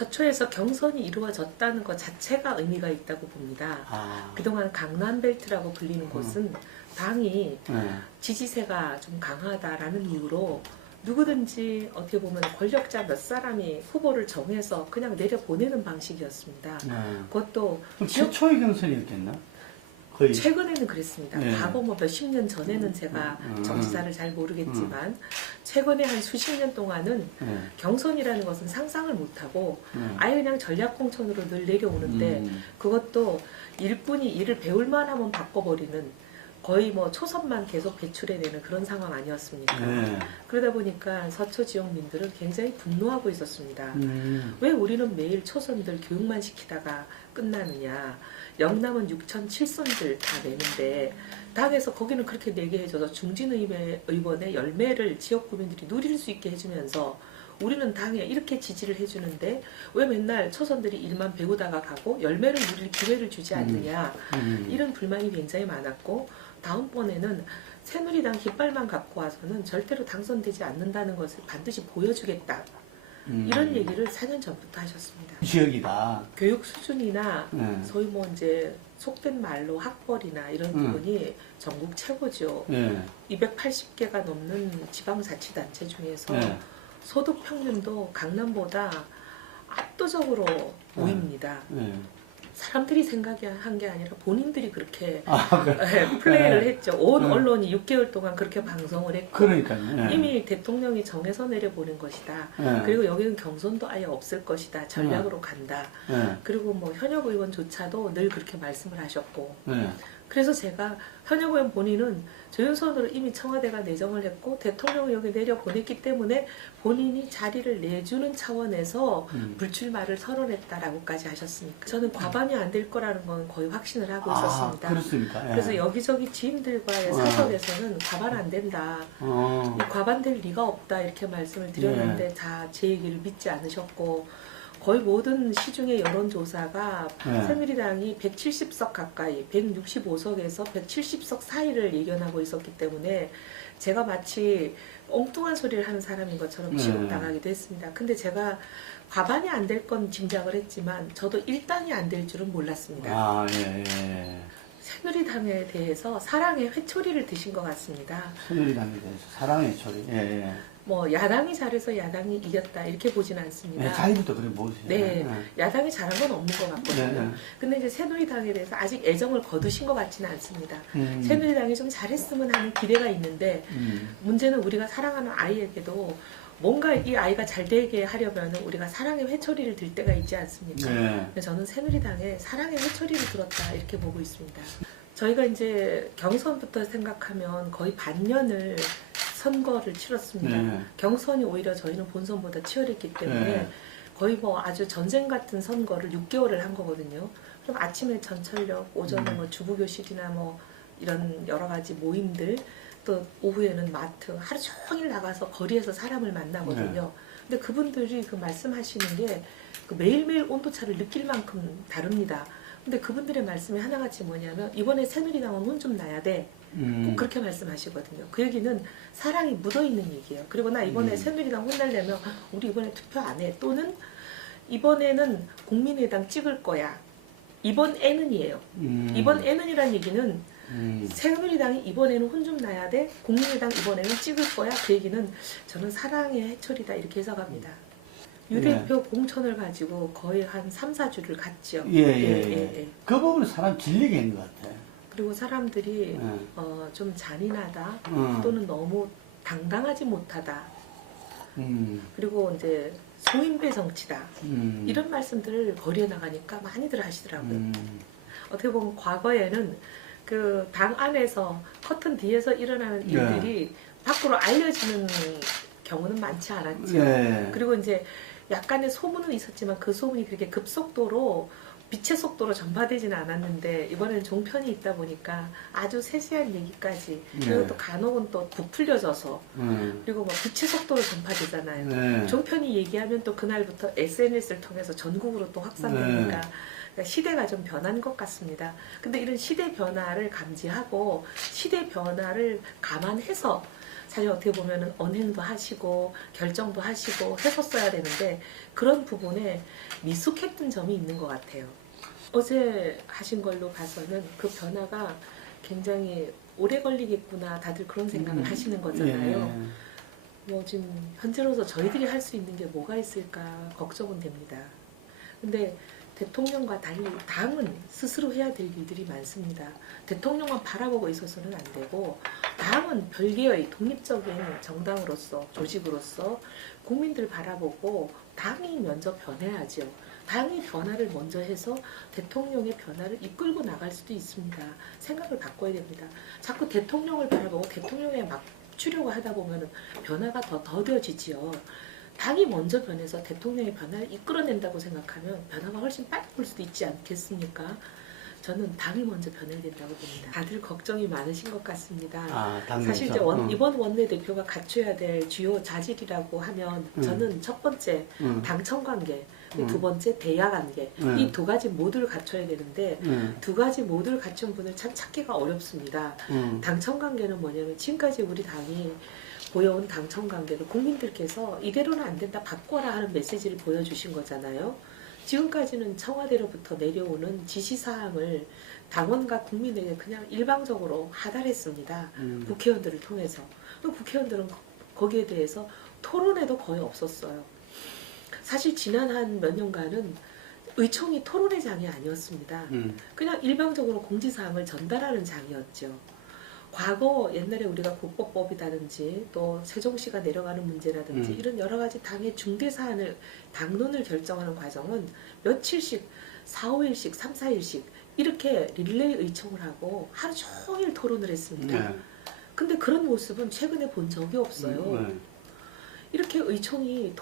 서초에서 경선이 이루어졌다는 것 자체가 의미가 있다고 봅니다. 그동안 강남벨트라고 불리는 곳은 당이 지지세가 좀 강하다라는 이유로 누구든지 어떻게 보면 권력자 몇 사람이 후보를 정해서 그냥 내려보내는 방식이었습니다. 그것도 최초의 경선이었겠나? 거의. 최근에는 그랬습니다. 과거 뭐 몇십 년 전에는 제가 정치사를 잘 모르겠지만 최근에 한 수십 년 동안은 경선이라는 것은 상상을 못하고 아예 그냥 전략공천으로 늘 내려오는데 그것도 일꾼이 일을 배울만 하면 바꿔버리는 거의 뭐 초선만 계속 배출해내는 그런 상황 아니었습니까? 그러다 보니까 서초 지역민들은 굉장히 분노하고 있었습니다. 왜 우리는 매일 초선들 교육만 시키다가 끝나느냐. 영남은 6천 7선들 다 내는데 당에서 거기는 그렇게 내게 해줘서 중진의원의 열매를 지역구민들이 누릴 수 있게 해주면서 우리는 당에 이렇게 지지를 해주는데 왜 맨날 초선들이 일만 배우다가 가고 열매를 누릴 기회를 주지 않느냐. 이런 불만이 굉장히 많았고 다음번에는 새누리당 깃발만 갖고 와서는 절대로 당선되지 않는다는 것을 반드시 보여주겠다. 이런 얘기를 4년 전부터 하셨습니다. 지역이다. 교육 수준이나 소위 뭐 이제 속된 말로 학벌이나 이런 부분이 전국 최고죠. 280개가 넘는 지방자치단체 중에서 소득 평균도 강남보다 압도적으로 보입니다. 사람들이 생각한 게 아니라 본인들이 그렇게 플레이를 했죠. 온 언론이 6개월 동안 그렇게 방송을 했고 그러니까요. 이미 대통령이 정해서 내려보는 것이다. 그리고 여기는 경선도 아예 없을 것이다. 전략으로 간다. 그리고 뭐 현역 의원조차도 늘 그렇게 말씀을 하셨고 그래서 제가 현역 의원 본인은 조윤선으로 이미 청와대가 내정을 했고 대통령이 여기 내려보냈기 때문에 본인이 자리를 내주는 차원에서 불출마를 선언했다라고까지 하셨으니까 저는 과반이 안 될 거라는 건 거의 확신을 하고 있었습니다. 그렇습니까? 그래서 여기저기 지인들과의 사석에서는 과반 안 된다. 과반될 리가 없다 이렇게 말씀을 드렸는데 다 제 얘기를 믿지 않으셨고 거의 모든 시중의 여론조사가 새누리당이 170석 가까이 165석에서 170석 사이를 예견하고 있었기 때문에 제가 마치 엉뚱한 소리를 하는 사람인 것처럼 취급당하기도 했습니다. 근데 제가 과반이 안 될 건 짐작을 했지만 저도 1단이 안 될 줄은 몰랐습니다. 새누리당에 대해서 사랑의 회초리를 드신 것 같습니다. 새누리당에 대해서 사랑의 회초리. 뭐 야당이 잘해서 야당이 이겼다 이렇게 보지는 않습니다. 자기부터 그래 보세요. 네, 야당이 잘한 건 없는 것 같거든요. 근데 이제 새누리당에 대해서 아직 애정을 거두신 것 같지는 않습니다. 새누리당이 좀 잘했으면 하는 기대가 있는데 문제는 우리가 사랑하는 아이에게도 뭔가 이 아이가 잘 되게 하려면 우리가 사랑의 회초리를 들 때가 있지 않습니까? 그래서 저는 새누리당에 사랑의 회초리를 들었다 이렇게 보고 있습니다. 저희가 이제 경선부터 생각하면 거의 반년을 선거를 치렀습니다. 경선이 오히려 저희는 본선보다 치열했기 때문에 거의 뭐 아주 전쟁 같은 선거를 6개월을 한 거거든요. 그럼 아침에 전철역, 오전에 뭐 주부교실이나 뭐 이런 여러 가지 모임들, 또 오후에는 마트, 하루 종일 나가서 거리에서 사람을 만나거든요. 근데 그분들이 그 말씀하시는 게 그 매일매일 온도차를 느낄 만큼 다릅니다. 근데 그분들의 말씀이 하나같이 뭐냐면 이번에 새누리당은 혼 좀 나야 돼. 꼭 그렇게 말씀하시거든요. 그 얘기는 사랑이 묻어있는 얘기예요. 그리고 나 이번에 새누리당 혼내려면 우리 이번에 투표 안 해. 또는 이번에는 국민의당 찍을 거야. 이번 N은이에요. 이번 N은이란 얘기는 새누리당이 이번에는 혼 좀 나야 돼. 국민의당 이번에는 찍을 거야. 그 얘기는 저는 사랑의 해초리다 이렇게 해석합니다. 유 대표 공천을 가지고 거의 한 3, 4주를 갔죠. 그 부분은 사람 질리게 있는 것 같아. 그리고 사람들이 좀 잔인하다 또는 너무 당당하지 못하다 그리고 이제 소인배 정치다 이런 말씀들을 거리에 나가니까 많이들 하시더라고요. 어떻게 보면 과거에는 그 당 안에서 커튼 뒤에서 일어나는 일들이 밖으로 알려지는 경우는 많지 않았죠. 그리고 이제 약간의 소문은 있었지만 그 소문이 그렇게 급속도로 빛의 속도로 전파되지는 않았는데 이번에는 종편이 있다 보니까 아주 세세한 얘기까지 그리고 또 간혹은 또 부풀려져서 그리고 뭐 빛의 속도로 전파되잖아요. 종편이 얘기하면 또 그날부터 SNS를 통해서 전국으로 또 확산되니까 그러니까 시대가 좀 변한 것 같습니다. 근데 이런 시대 변화를 감지하고 시대 변화를 감안해서 사실 어떻게 보면은 언행도 하시고 결정도 하시고 했었어야 되는데 그런 부분에 미숙했던 점이 있는 것 같아요. 어제 하신 걸로 봐서는 그 변화가 굉장히 오래 걸리겠구나 다들 그런 생각을 하시는 거잖아요. 뭐 지금 현재로서 저희들이 할 수 있는 게 뭐가 있을까 걱정은 됩니다. 근데 대통령과 달리 당은 스스로 해야 될 일들이 많습니다. 대통령만 바라보고 있어서는 안 되고 당은 별개의 독립적인 정당으로서 조직으로서 국민들 바라보고 당이 먼저 변해야죠. 당이 변화를 먼저 해서 대통령의 변화를 이끌고 나갈 수도 있습니다. 생각을 바꿔야 됩니다. 자꾸 대통령을 바라보고 대통령에 맞추려고 하다 보면 변화가 더 더뎌지지요. 당이 먼저 변해서 대통령의 변화를 이끌어낸다고 생각하면 변화가 훨씬 빨리 올 수도 있지 않겠습니까? 저는 당이 먼저 변해야 된다고 봅니다. 다들 걱정이 많으신 것 같습니다. 사실 이제 이번 원내대표가 갖춰야 될 주요 자질이라고 하면 저는 첫 번째 당청관계, 두 번째 대야관계 이 두 가지 모두를 갖춰야 되는데 두 가지 모두를 갖춘 분을 참 찾기가 어렵습니다. 당청관계는 뭐냐면 지금까지 우리 당이 보여온 당청관계를 국민들께서 이대로는 안 된다 바꿔라 하는 메시지를 보여주신 거잖아요. 지금까지는 청와대로부터 내려오는 지시사항을 당원과 국민에게 그냥 일방적으로 하달했습니다. 국회의원들을 통해서. 국회의원들은 거기에 대해서 토론회도 거의 없었어요. 사실 지난 한 몇 년간은 의총이 토론회 장이 아니었습니다. 그냥 일방적으로 공지사항을 전달하는 장이었죠. 과거 옛날에 우리가 국법법이라든지 또 세종시가 내려가는 문제라든지 이런 여러 가지 당의 중대 사안을 당론을 결정하는 과정은 며칠씩 4, 5일씩 3, 4일씩 이렇게 릴레이 의총을 하고 하루 종일 토론을 했습니다. 근데 그런 모습은 최근에 본 적이 없어요. 이렇게 의총이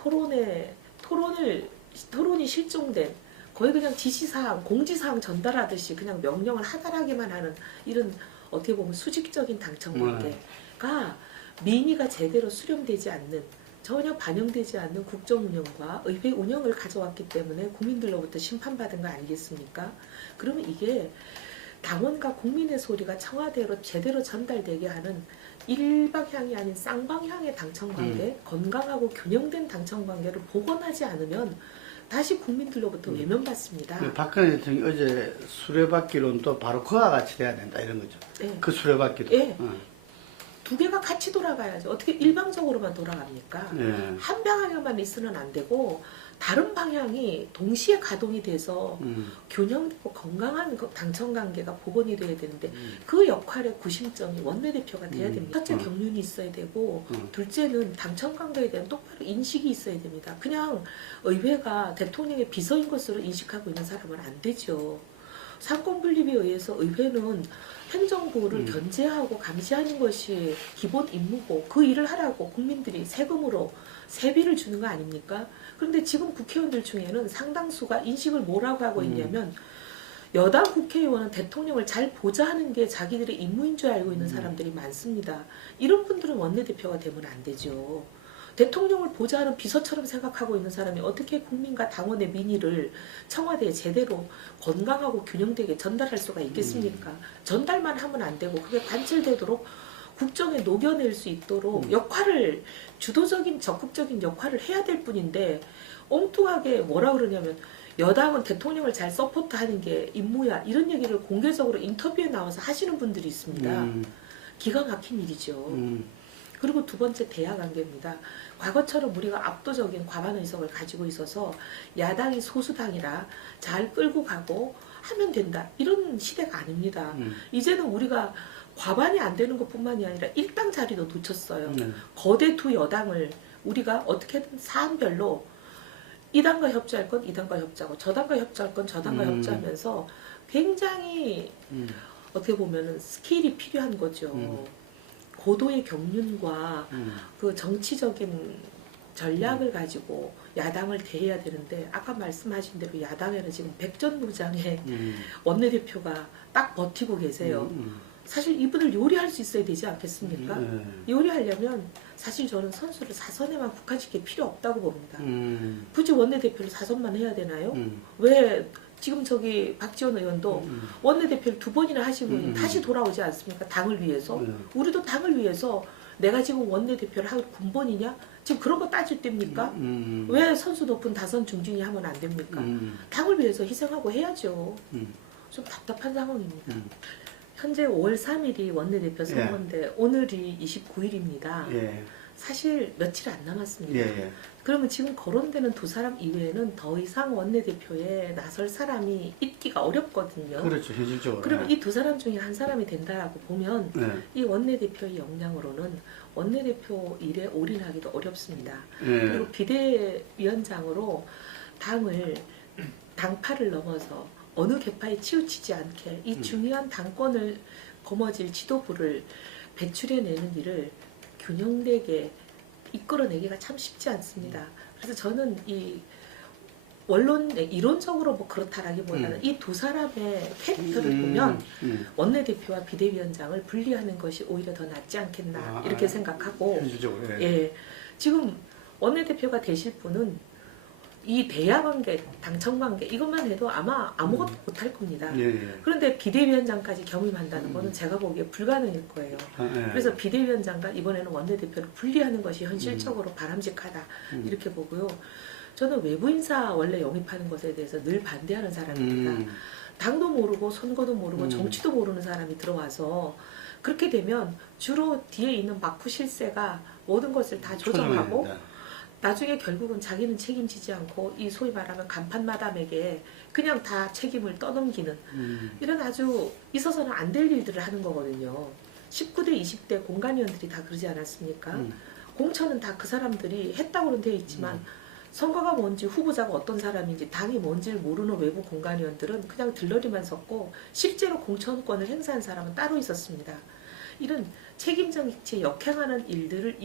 토론이 실종된 거의 그냥 지시사항, 공지사항 전달하듯이 그냥 명령을 하달하기만 하는 이런 어떻게 보면 수직적인 당청관계가 민의가 제대로 수렴되지 않는 전혀 반영되지 않는 국정운영과 의회 운영을 가져왔기 때문에 국민들로부터 심판받은 거 아니겠습니까? 그러면 이게 당원과 국민의 소리가 청와대로 제대로 전달되게 하는 일방향이 아닌 쌍방향의 당청관계, 건강하고 균형된 당청관계를 복원하지 않으면 다시 국민들로부터 외면받습니다. 박근혜 대통령이 어제 수레바퀴론도 바로 그와 같이 돼야 된다 이런 거죠. 네. 그 수레바퀴도. 네. 두 개가 같이 돌아가야죠. 어떻게 일방적으로만 돌아갑니까? 한 방향만 있으면 안 되고 다른 방향이 동시에 가동이 돼서 균형되고 건강한 당청관계가 복원이 돼야 되는데 그 역할의 구심점이 원내대표가 돼야 됩니다. 첫째 경륜이 있어야 되고 둘째는 당청관계에 대한 똑바로 인식이 있어야 됩니다. 그냥 의회가 대통령의 비서인 것으로 인식하고 있는 사람은 안 되죠. 상권분립에 의해서 의회는 행정부를 견제하고 감시하는 것이 기본 임무고 그 일을 하라고 국민들이 세금으로 세비를 주는 거 아닙니까? 그런데 지금 국회의원들 중에는 상당수가 인식을 뭐라고 하고 있냐면 여당 국회의원은 대통령을 잘 보좌하는 게 자기들의 임무인 줄 알고 있는 사람들이 많습니다. 이런 분들은 원내대표가 되면 안 되죠. 대통령을 보좌하는 비서처럼 생각하고 있는 사람이 어떻게 국민과 당원의 민의를 청와대에 제대로 건강하고 균형되게 전달할 수가 있겠습니까? 전달만 하면 안 되고 그게 관철되도록 국정에 녹여낼 수 있도록 역할을 주도적인 적극적인 역할을 해야 될 뿐인데 엉뚱하게 뭐라 그러냐면 여당은 대통령을 잘 서포트하는 게 임무야 이런 얘기를 공개적으로 인터뷰에 나와서 하시는 분들이 있습니다. 기가 막힌 일이죠. 그리고 두 번째 대야관계입니다. 과거처럼 우리가 압도적인 과반 의석을 가지고 있어서 야당이 소수당이라 잘 끌고 가고 하면 된다. 이런 시대가 아닙니다. 이제는 우리가 과반이 안 되는 것뿐만이 아니라 일당 자리도 놓쳤어요. 거대 두 여당을 우리가 어떻게든 사안별로 이 당과 협조할 건 이 당과 협조하고 저 당과 협조할 건 저 당과 협조하면서 굉장히 어떻게 보면은 스케일이 필요한 거죠. 고도의 경륜과 그 정치적인 전략을 가지고 야당을 대해야 되는데 아까 말씀하신 대로 야당에는 지금 백전무장의 원내대표가 딱 버티고 계세요. 사실 이분을 요리할 수 있어야 되지 않겠습니까? 요리하려면 사실 저는 선수를 사선에만 국한시킬 필요 없다고 봅니다. 굳이 원내대표를 사선만 해야 되나요? 왜 지금 저기 박지원 의원도 원내대표를 2번이나 하시고 다시 돌아오지 않습니까? 당을 위해서. 우리도 당을 위해서 내가 지금 원내대표를 할 군번이냐? 지금 그런 거 따질 때입니까? 왜 선수 높은 다선 중진이 하면 안 됩니까? 당을 위해서 희생하고 해야죠. 좀 답답한 상황입니다. 현재 5월 3일이 원내대표 선거인데 오늘이 29일입니다. 사실 며칠 안 남았습니다. 그러면 지금 거론되는 두 사람 이외에는 더 이상 원내대표에 나설 사람이 있기가 어렵거든요. 그렇죠, 현실적으로. 그러면 이 두 사람 중에 한 사람이 된다라고 보면 이 원내대표의 역량으로는 원내대표 일에 올인하기도 어렵습니다. 그리고 비대위원장으로 당파를 넘어서 어느 계파에 치우치지 않게 이 중요한 당권을 거머쥘 지도부를 배출해내는 일을 균형되게 이끌어내기가 참 쉽지 않습니다. 그래서 저는 이 원론 이론적으로 뭐 그렇다라기보다는 이 두 사람의 캐릭터를 보면 원내대표와 비대위원장을 분리하는 것이 오히려 더 낫지 않겠나 이렇게 생각하고 지금 원내대표가 되실 분은 이 대야관계, 당청관계 이것만 해도 아마 아무것도 못할 겁니다. 그런데 비대위원장까지 겸임한다는 거는 제가 보기에 불가능일 거예요. 그래서 비대위원장과 이번에는 원내대표를 분리하는 것이 현실적으로 바람직하다 이렇게 보고요. 저는 외부 인사 원래 영입하는 것에 대해서 늘 반대하는 사람입니다. 당도 모르고 선거도 모르고 정치도 모르는 사람이 들어와서 그렇게 되면 주로 뒤에 있는 막후 실세가 모든 것을 다 조정하고 나중에 결국은 자기는 책임지지 않고 이 소위 말하면 간판 마담에게 그냥 다 책임을 떠넘기는 이런 아주 있어서는 안 될 일들을 하는 거거든요. 19대, 20대 공관위원들이 다 그러지 않았습니까? 공천은 다 그 사람들이 했다고는 되어 있지만 선거가 뭔지 후보자가 어떤 사람인지 당이 뭔지를 모르는 외부 공관위원들은 그냥 들러리만 섰고 실제로 공천권을 행사한 사람은 따로 있었습니다. 이런 책임정치에 역행하는 일들이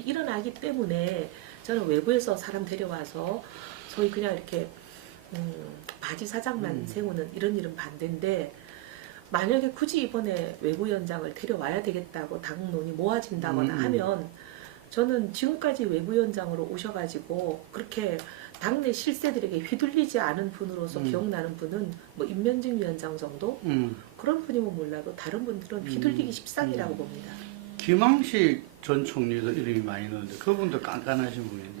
일어나기 때문에 저는 외부에서 사람 데려와서 소위 그냥 이렇게 바지 사장만 세우는 이런 일은 반대인데 만약에 굳이 이번에 외부위원장을 데려와야 되겠다고 당론이 모아진다거나 하면 저는 지금까지 외부위원장으로 오셔가지고 그렇게 당내 실세들에게 휘둘리지 않은 분으로서 기억나는 분은 뭐 임면증 위원장 정도? 그런 분이면 몰라도 다른 분들은 휘둘리기 십상이라고 봅니다. 김황식 전 총리도 이름이 많이 나오는데 그분도 깐깐하신 분인데.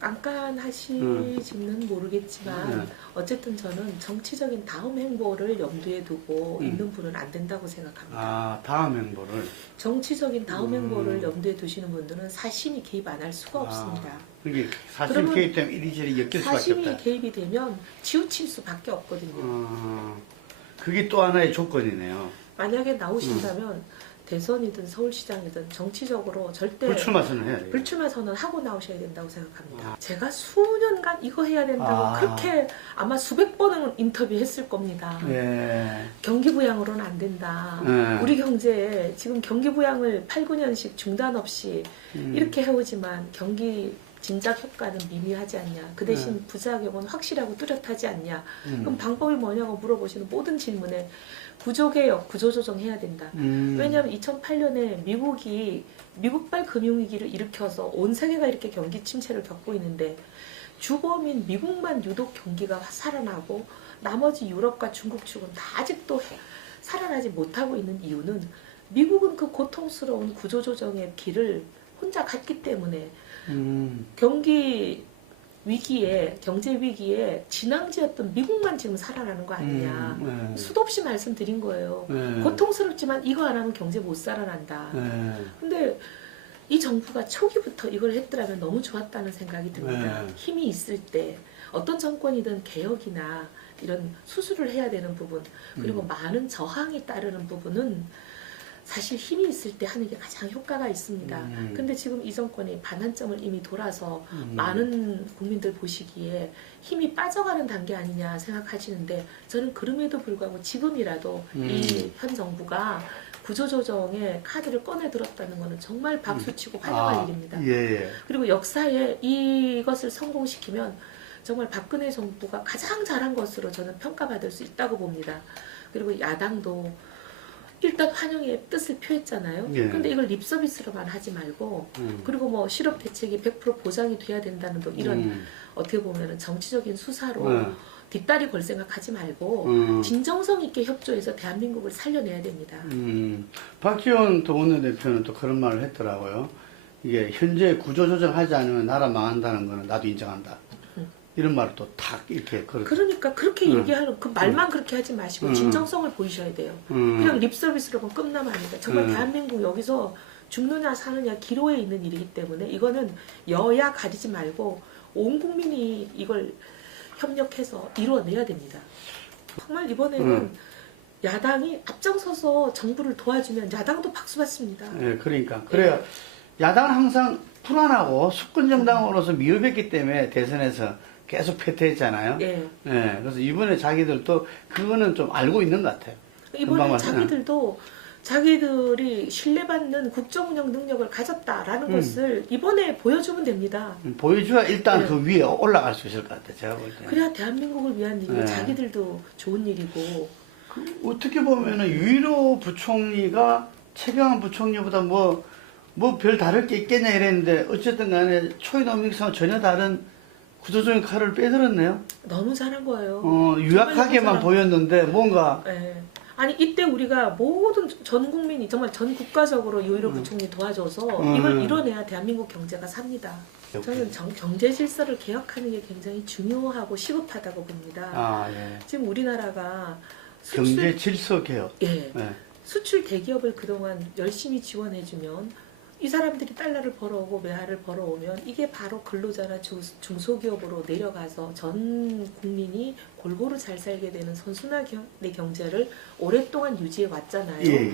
깐깐하시지는 모르겠지만 어쨌든 저는 정치적인 다음 행보를 염두에 두고 있는 분은 안 된다고 생각합니다. 아, 다음 행보를? 정치적인 다음 행보를 염두에 두시는 분들은 사심이 개입 안 할 수가 없습니다. 그게 사심 개입되면 이리저리 엮일 수밖에 없다. 사심이 개입이 되면 치우칠 수밖에 없거든요. 그게 또 하나의 조건이네요. 만약에 나오신다면 대선이든 서울시장이든 정치적으로 절대 불출마 선언 해야 돼요. 불출마 선언 하고 나오셔야 된다고 생각합니다. 제가 수년간 이거 해야 된다고 그렇게 아마 수백 번은 인터뷰했을 겁니다. 경기 부양으로는 안 된다. 우리 경제에 지금 경기 부양을 8, 9년씩 중단 없이 이렇게 해오지만 경기 진작 효과는 미미하지 않냐. 그 대신 부작용은 확실하고 뚜렷하지 않냐. 그럼 방법이 뭐냐고 물어보시는 모든 질문에 구조개혁, 구조조정해야 된다. 왜냐하면 2008년에 미국이 미국발 금융위기를 일으켜서 온 세계가 이렇게 경기 침체를 겪고 있는데 주범인 미국만 유독 경기가 살아나고 나머지 유럽과 중국 측은 다 아직도 살아나지 못하고 있는 이유는 미국은 그 고통스러운 구조조정의 길을 혼자 갔기 때문에 경기 위기에, 경제 위기에 진앙지였던 미국만 지금 살아나는 거 아니냐. 수도 없이 말씀드린 거예요. 고통스럽지만 이거 안 하면 경제 못 살아난다. 근데 이 정부가 초기부터 이걸 했더라면 너무 좋았다는 생각이 듭니다. 힘이 있을 때 어떤 정권이든 개혁이나 이런 수술을 해야 되는 부분 그리고 많은 저항이 따르는 부분은 사실 힘이 있을 때 하는 게 가장 효과가 있습니다. 근데 지금 이 정권이 반환점을 이미 돌아서 많은 국민들 보시기에 힘이 빠져가는 단계 아니냐 생각하시는데 저는 그럼에도 불구하고 지금이라도 이 현 정부가 구조조정의 카드를 꺼내들었다는 것은 정말 박수치고 환영할 일입니다. 그리고 역사에 이것을 성공시키면 정말 박근혜 정부가 가장 잘한 것으로 저는 평가받을 수 있다고 봅니다. 그리고 야당도 일단 환영의 뜻을 표했잖아요. 예. 근데 이걸 립 서비스로만 하지 말고 그리고 뭐 실업 대책이 100% 보장이 돼야 된다는 또 이런 어떻게 보면은 정치적인 수사로 뒷다리 걸 생각하지 말고 진정성 있게 협조해서 대한민국을 살려내야 됩니다. 박지원 또 원내대표는 또 그런 말을 했더라고요. 이게 현재 구조조정하지 않으면 나라 망한다는 거는 나도 인정한다. 이런 말을 또 탁 이렇게 그러니까 그렇게 얘기하는 그 말만 그렇게 하지 마시고 진정성을 보이셔야 돼요. 그냥 립 서비스로만 끝나면 안 돼요. 정말 대한민국 여기서 죽느냐 사느냐 기로에 있는 일이기 때문에 이거는 여야 가리지 말고 온 국민이 이걸 협력해서 이루어내야 됩니다. 정말 이번에는 야당이 앞장서서 정부를 도와주면 야당도 박수 받습니다. 예, 그러니까 그래야 야당은 항상 불안하고 수권 정당으로서 미흡했기 때문에 대선에서 계속 패퇴했잖아요. 예. 예, 그래서 이번에 자기들도 그거는 좀 알고 있는 것 같아요. 이번에 자기들도 자기들이 신뢰받는 국정운영 능력을 가졌다라는 것을 이번에 보여주면 됩니다. 보여줘야 일단 네. 그 위에 올라갈 수 있을 것 같아요. 제가 볼 때. 그래야 대한민국을 위한 일이 네. 자기들도 좋은 일이고. 어떻게 보면은 유일호 부총리가 최경환 부총리보다 뭐 별 다를 게 있겠냐 이랬는데 어쨌든 간에 초이노믹스와 전혀 다른 구조적인 칼을 빼들었네요. 너무 잘한 거예요. 유약하게만 보였는데 뭔가 네. 아니 이때 우리가 모든 전 국민이 정말 전 국가적으로 유일호 부총리 도와줘서 이걸 이뤄내야 대한민국 경제가 삽니다. 저는 경제 질서를 개혁하는 게 굉장히 중요하고 시급하다고 봅니다. 예. 지금 우리나라가 경제 질서 개혁. 예. 네. 수출 대기업을 그동안 열심히 지원해주면 이 사람들이 달러를 벌어오고 매화를 벌어오면 이게 바로 근로자나 중소기업으로 내려가서 전 국민이 골고루 잘 살게 되는 선순환의 경제를 오랫동안 유지해 왔잖아요. 예.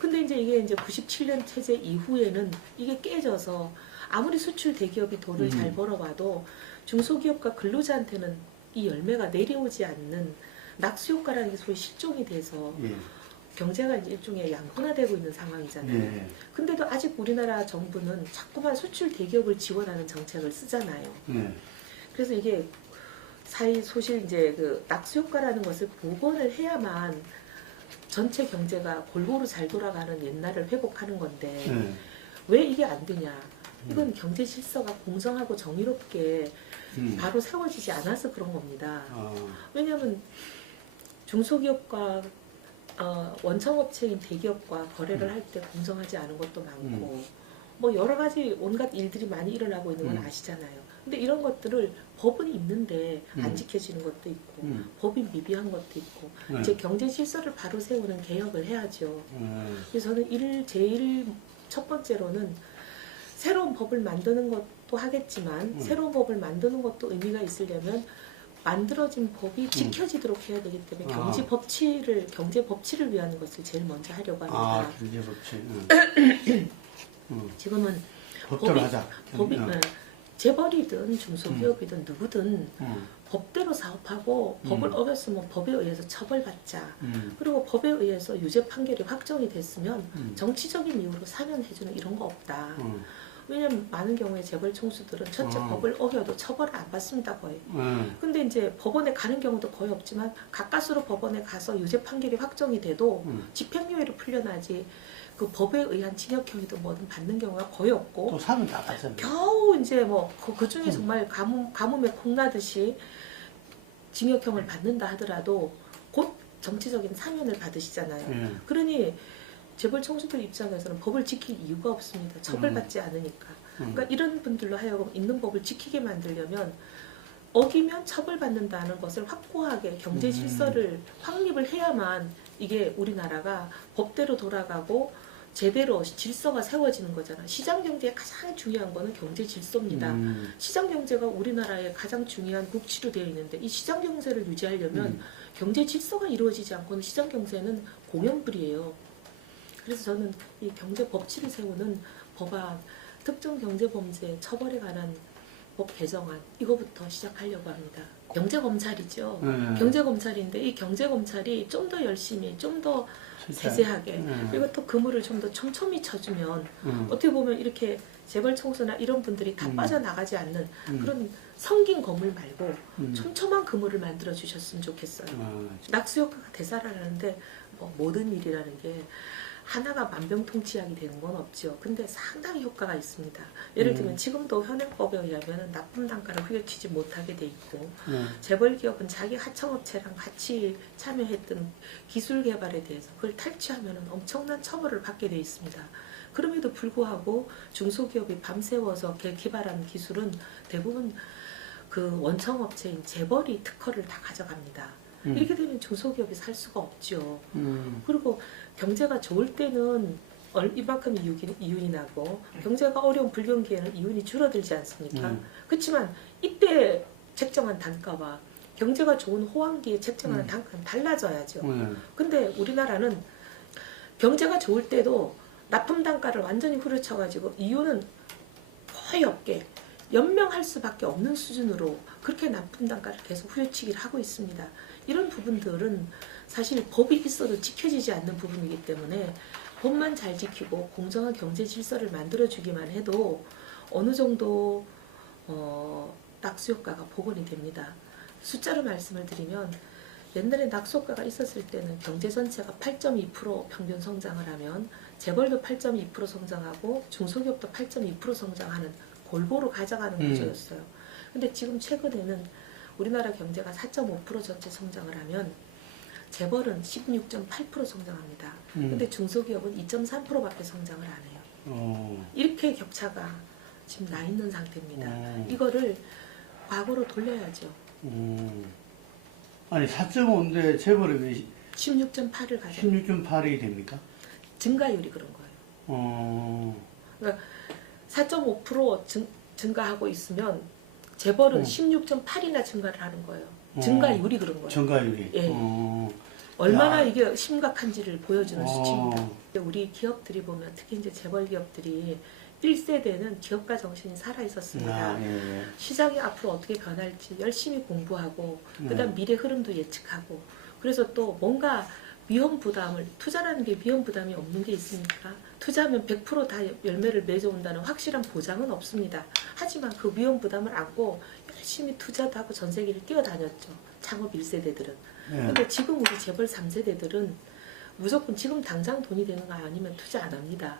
근데 이제 이게 97년 체제 이후에는 이게 깨져서 아무리 수출 대기업이 돈을 잘 벌어와도 중소기업과 근로자한테는 이 열매가 내려오지 않는 낙수효과라는 게 소위 실종이 돼서 경제가 이제 일종의 양분화되고 있는 상황이잖아요. 예. 근데도 아직 우리나라 정부는 자꾸만 수출 대기업을 지원하는 정책을 쓰잖아요. 그래서 이게 소실 이제 그 낙수효과라는 것을 복원을 해야만 전체 경제가 골고루 잘 돌아가는 옛날을 회복하는 건데 왜 이게 안 되냐? 이건 경제 질서가 공정하고 정의롭게 바로 세워지지 않아서 그런 겁니다. 왜냐하면 중소기업과 원청업체인 대기업과 거래를 할 때 공정하지 않은 것도 많고 뭐 여러 가지 온갖 일들이 많이 일어나고 있는 건 아시잖아요. 근데 이런 것들을 법은 있는데 안 지켜지는 것도 있고 법이 미비한 것도 있고 이제 경제 질서를 바로 세우는 개혁을 해야죠. 그래서 저는 제일 첫 번째로는 새로운 법을 만드는 것도 하겠지만 새로운 법을 만드는 것도 의미가 있으려면 만들어진 법이 지켜지도록 해야 되기 때문에 경제 법치를 위한 것을 제일 먼저 하려고 합니다. 경제 법치. 지금은 법대로 하자. 재벌이든 중소기업이든 누구든 법대로 사업하고 법을 어겼으면 법에 의해서 처벌받자. 그리고 법에 의해서 유죄 판결이 확정이 됐으면 정치적인 이유로 사면해주는 이런 거 없다. 왜냐면 많은 경우에 재벌 총수들은 첫째 법을 어겨도 처벌을 안 받습니다, 거의. 근데 이제 법원에 가는 경우도 거의 없지만 가까스로 법원에 가서 유죄 판결이 확정이 돼도 집행유예로 풀려나지 그 법에 의한 징역형이든 뭐든 받는 경우가 거의 없고 또 사면 다 받습니다. 겨우 이제 뭐 그 중에 정말 가뭄에 콩나듯이 징역형을 받는다 하더라도 곧 정치적인 사면을 받으시잖아요. 그러니 재벌 총수들 입장에서는 법을 지킬 이유가 없습니다. 처벌받지 않으니까. 그러니까 이런 분들로 하여금 있는 법을 지키게 만들려면 어기면 처벌받는다는 것을 확고하게 경제 질서를 확립을 해야만 이게 우리나라가 법대로 돌아가고 제대로 질서가 세워지는 거잖아. 시장 경제의 가장 중요한 거는 경제 질서입니다. 시장 경제가 우리나라의 가장 중요한 국치로 되어 있는데 이 시장 경제를 유지하려면 경제 질서가 이루어지지 않고는 시장 경제는 공연불이에요. 그래서 저는 이 경제 법치를 세우는 법안, 특정 경제 범죄 처벌에 관한 법 개정안 이거부터 시작하려고 합니다. 경제 검찰이죠. 경제 검찰인데 이 경제 검찰이 좀 더 열심히, 좀 더 세세하게 그리고 또 그물을 좀 더 촘촘히 쳐주면 어떻게 보면 이렇게 재벌 총수나 이런 분들이 다 빠져나가지 않는 그런 성긴 건물 말고 촘촘한 그물을 만들어 주셨으면 좋겠어요. 낙수효과가 대사라는데 뭐 모든 일이라는 게 하나가 만병통치약이 되는 건 없죠. 근데 상당히 효과가 있습니다. 예를 들면 지금도 현행법에 의하면 납품 단가를 후려치지 못하게 돼 있고 재벌 기업은 자기 하청업체랑 같이 참여했던 기술 개발에 대해서 그걸 탈취하면 엄청난 처벌을 받게 돼 있습니다. 그럼에도 불구하고 중소기업이 밤새워서 개발한 기술은 대부분 그 원청업체인 재벌이 특허를 다 가져갑니다. 이렇게 되면 중소기업이 살 수가 없죠. 그리고 경제가 좋을 때는 이만큼 이윤이 나고 경제가 어려운 불경기에는 이윤이 줄어들지 않습니까? 그렇지만 이때 책정한 단가와 경제가 좋은 호황기에 책정하는 단가는 달라져야죠. 근데 우리나라는 경제가 좋을 때도 납품 단가를 완전히 후려쳐가지고 이윤은 거의 없게 연명할 수밖에 없는 수준으로 그렇게 납품 단가를 계속 후려치기를 하고 있습니다. 이런 부분들은 사실 법이 있어도 지켜지지 않는 부분이기 때문에 법만 잘 지키고 공정한 경제 질서를 만들어주기만 해도 어느 정도 낙수효과가 복원이 됩니다. 숫자로 말씀을 드리면 옛날에 낙수효과가 있었을 때는 경제 전체가 8.2% 평균 성장을 하면 재벌도 8.2% 성장하고 중소기업도 8.2% 성장하는 골고루 가져가는 구조였어요. 근데 지금 최근에는 우리나라 경제가 4.5% 전체 성장을 하면 재벌은 16.8% 성장합니다. 근데 중소기업은 2.3%밖에 성장을 안 해요. 이렇게 격차가 지금 나 있는 상태입니다. 이거를 과거로 돌려야죠. 아니 4.5인데 재벌이 16.8을 가져. 16.8이 됩니까? 증가율이 그런 거예요. 그러니까 4.5% 증가하고 있으면 재벌은 16.8이나 증가를 하는 거예요. 증가율이 그런 거예요. 증가율이. 예. 얼마나 야. 이게 심각한지를 보여주는 수치입니다. 우리 기업들이 보면 특히 이제 재벌 기업들이 1세대는 기업가 정신이 살아 있었습니다. 예. 시장이 앞으로 어떻게 변할지 열심히 공부하고 그다음 미래 흐름도 예측하고 그래서 또 뭔가 위험 부담을 투자라는 게 위험 부담이 없는 게 있습니까? 투자하면 100% 다 열매를 맺어온다는 확실한 보장은 없습니다. 하지만 그 위험 부담을 안고 열심히 투자도 하고 전 세계를 뛰어다녔죠. 창업 1세대들은. 근데 지금 우리 재벌 3세대들은 무조건 지금 당장 돈이 되는 거 아니면 투자 안 합니다.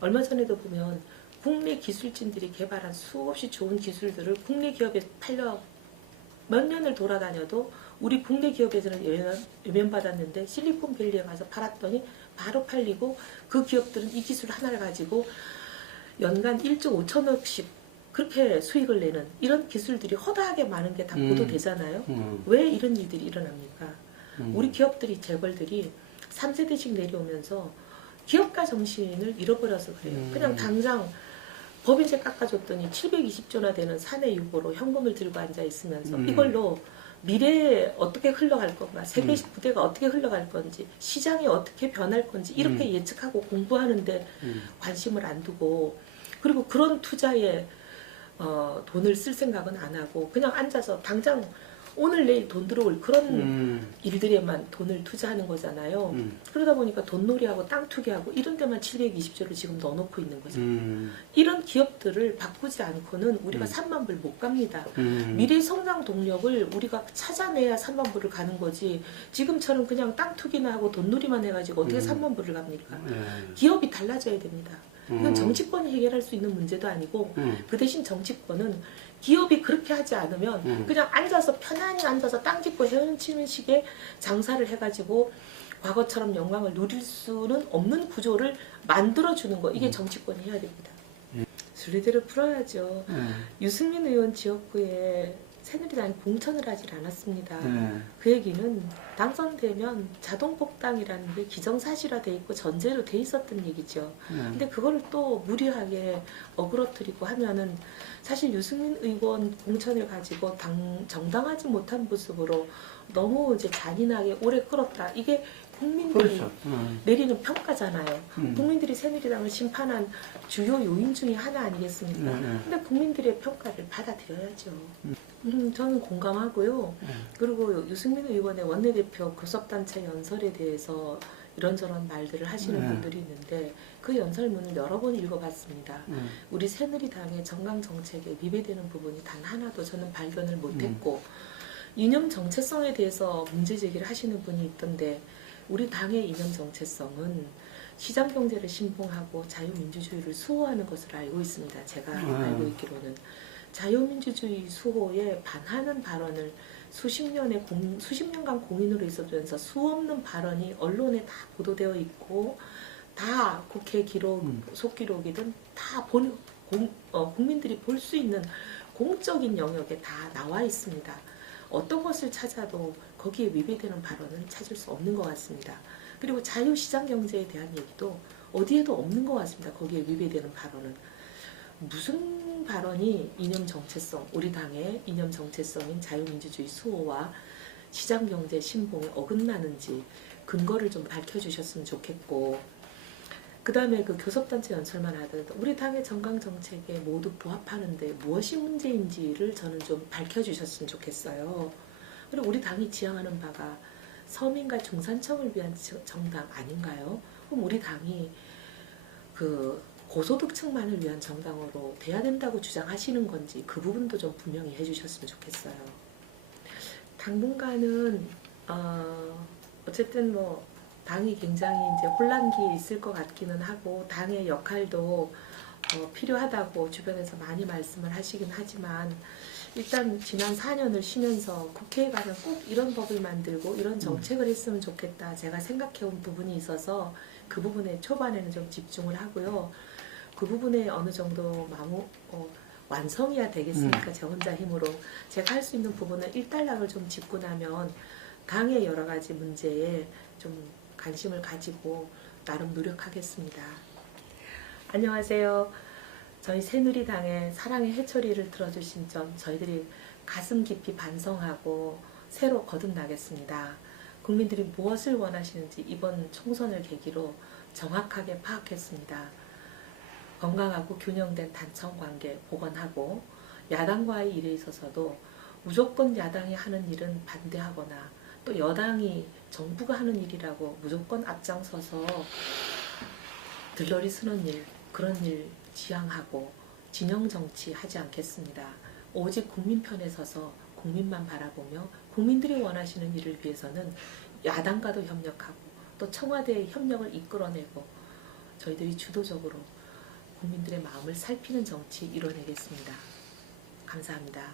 얼마 전에도 보면 국내 기술진들이 개발한 수없이 좋은 기술들을 국내 기업에 팔려 몇 년을 돌아다녀도 우리 국내 기업에서는 외면받았는데 실리콘밸리에 가서 팔았더니 바로 팔리고 그 기업들은 이 기술 하나를 가지고 연간 1조 5천억씩 그렇게 수익을 내는 이런 기술들이 허다하게 많은 게 다 보도되잖아요. 왜 이런 일들이 일어납니까? 우리 기업들이 재벌들이 3세대씩 내려오면서 기업가 정신을 잃어버려서 그래요. 그냥 당장 법인세 깎아줬더니 720조나 되는 사내 유보로 현금을 들고 앉아 있으면서 이걸로 미래에 어떻게 흘러갈 건가, 세계 부대가 어떻게 흘러갈 건지, 시장이 어떻게 변할 건지 이렇게 예측하고 공부하는데 관심을 안 두고 그리고 그런 투자에 돈을 쓸 생각은 안 하고 그냥 앉아서 당장 오늘 내일 돈 들어올 그런 일들에만 돈을 투자하는 거잖아요. 그러다 보니까 돈놀이하고 땅 투기하고 이런 데만 720조를 지금 넣어놓고 있는 거죠. 이런 기업들을 바꾸지 않고는 우리가 3만 불 못 갑니다. 미래 성장 동력을 우리가 찾아내야 3만 불을 가는 거지 지금처럼 그냥 땅 투기나 하고 돈놀이만 해가지고 어떻게 3만 불을 갑니까? 기업이 달라져야 됩니다. 이건 정치권이 해결할 수 있는 문제도 아니고 그 대신 정치권은 기업이 그렇게 하지 않으면 그냥 앉아서 편안히 앉아서 땅 짚고 헤엄치는 식의 장사를 해가지고 과거처럼 영광을 누릴 수는 없는 구조를 만들어주는 거 이게 정치권이 해야 됩니다. 순리대로 풀어야죠. 유승민 의원 지역구에 새누리당이 공천을 하질 않았습니다. 그 얘기는 당선되면 자동 복당이라는 게 기정사실화돼 있고 전제로 돼 있었던 얘기죠. 근데 그거를 또 무리하게 어그러뜨리고 하면은 사실 유승민 의원 공천을 가지고 정당하지 못한 모습으로 너무 이제 잔인하게 오래 끌었다. 이게 국민들이 그렇죠. 내리는 평가잖아요. 국민들이 새누리당을 심판한 주요 요인 중에 하나 아니겠습니까? 근데 국민들의 평가를 받아들여야죠. 저는 공감하고요. 그리고 유승민 의원의 원내대표 교섭단체 연설에 대해서 이런저런 말들을 하시는 분들이 있는데 그 연설문을 여러 번 읽어봤습니다. 우리 새누리당의 정강 정책에 위배되는 부분이 단 하나도 저는 발견을 못했고 이념 정체성에 대해서 문제 제기를 하시는 분이 있던데 우리 당의 이념 정체성은 시장 경제를 신봉하고 자유민주주의를 수호하는 것으로 알고 있습니다. 제가 알고 있기로는 자유민주주의 수호에 반하는 발언을 수십 년간 공인으로 있어주면서 수없는 발언이 언론에 다 보도되어 있고 다 국회 기록, 속기록이든 다 국민들이 볼 수 있는 공적인 영역에 다 나와 있습니다. 어떤 것을 찾아도 거기에 위배되는 발언은 찾을 수 없는 것 같습니다. 그리고 자유시장 경제에 대한 얘기도 어디에도 없는 것 같습니다. 거기에 위배되는 발언은. 무슨 발언이 이념 정체성, 우리 당의 이념 정체성인 자유민주주의 수호와 시장경제 신봉에 어긋나는지 근거를 좀 밝혀주셨으면 좋겠고, 그 다음에 그 교섭단체 연설만 하더라도 우리 당의 정강 정책에 모두 부합하는데 무엇이 문제인지를 저는 좀 밝혀주셨으면 좋겠어요. 그리고 우리 당이 지향하는 바가 서민과 중산층을 위한 정당 아닌가요? 그럼 우리 당이 그 고소득층만을 위한 정당으로 돼야 된다고 주장하시는 건지 그 부분도 좀 분명히 해주셨으면 좋겠어요. 당분간은 어쨌든 뭐 당이 굉장히 이제 혼란기에 있을 것 같기는 하고 당의 역할도 필요하다고 주변에서 많이 말씀을 하시긴 하지만 일단 지난 4년을 쉬면서 국회에 가면 꼭 이런 법을 만들고 이런 정책을 했으면 좋겠다 제가 생각해온 부분이 있어서 그 부분에 초반에는 좀 집중을 하고요. 그 부분에 어느 정도 완성해야 되겠으니까 제 혼자 힘으로 제가 할 수 있는 부분은 일단락을 좀 짚고 나면 당의 여러 가지 문제에 좀 관심을 가지고 나름 노력하겠습니다. 안녕하세요. 저희 새누리당의 사랑의 해초리를 들어주신 점 저희들이 가슴 깊이 반성하고 새로 거듭나겠습니다. 국민들이 무엇을 원하시는지 이번 총선을 계기로 정확하게 파악했습니다. 건강하고 균형된 단청관계 복원하고 야당과의 일에 있어서도 무조건 야당이 하는 일은 반대하거나 또 여당이 정부가 하는 일이라고 무조건 앞장서서 들러리 쓰는 일 그런 일 지향하고 진영 정치 하지 않겠습니다. 오직 국민 편에 서서 국민만 바라보며 국민들이 원하시는 일을 위해서는 야당과도 협력하고 또 청와대의 협력을 이끌어내고 저희들이 주도적으로 국민들의 마음을 살피는 정치 이뤄내겠습니다. 감사합니다.